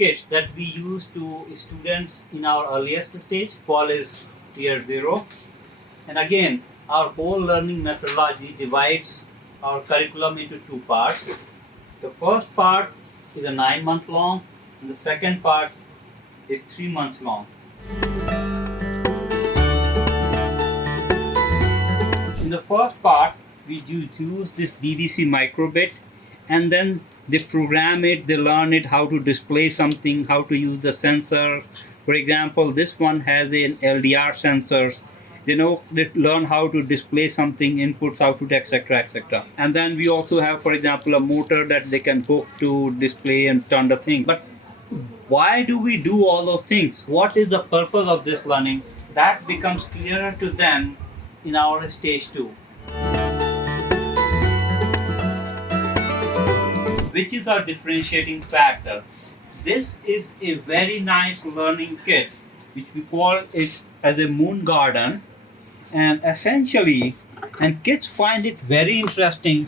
kits that we use to students in our earliest stage, college tier 0. And again, our whole learning methodology divides our curriculum into two parts. The first part is a 9-month long, and the second part is 3 months long. In the first part, we use this DDC microbit, and then they program it, they learn it, how to display something, how to use the sensor. For example, this one has an LDR sensors. They learn how to display something, inputs, output, etc., etc. And then we also have, for example, a motor that they can hook to display and turn the thing. But why do we do all those things? What is the purpose of this learning? That becomes clearer to them in our stage 2. Which is our differentiating factor? This is a very nice learning kit, which we call it as a moon garden. And essentially, and kids find it very interesting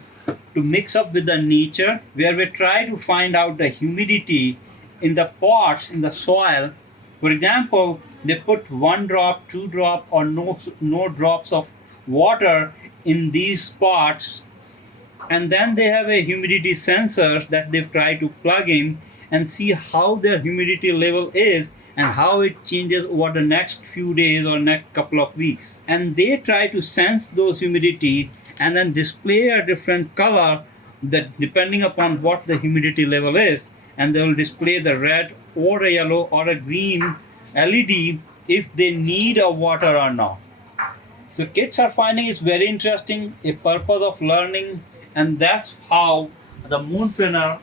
to mix up with the nature, where we try to find out the humidity in the pots, in the soil. For example, they put 1 drop, 2 drop, or no drops of water in these pots, and then they have a humidity sensors that they've tried to plug in and see how their humidity level is and how it changes over the next few days or next couple of weeks. And they try to sense those humidity and then display a different color that depending upon what the humidity level is, and they will display the red or a yellow or a green LED if they need a water or not. So kids are finding it's very interesting, a purpose of learning, and that's how the Moonpreneur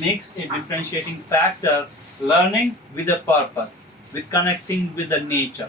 makes a differentiating factor, learning with a purpose, with connecting with the nature.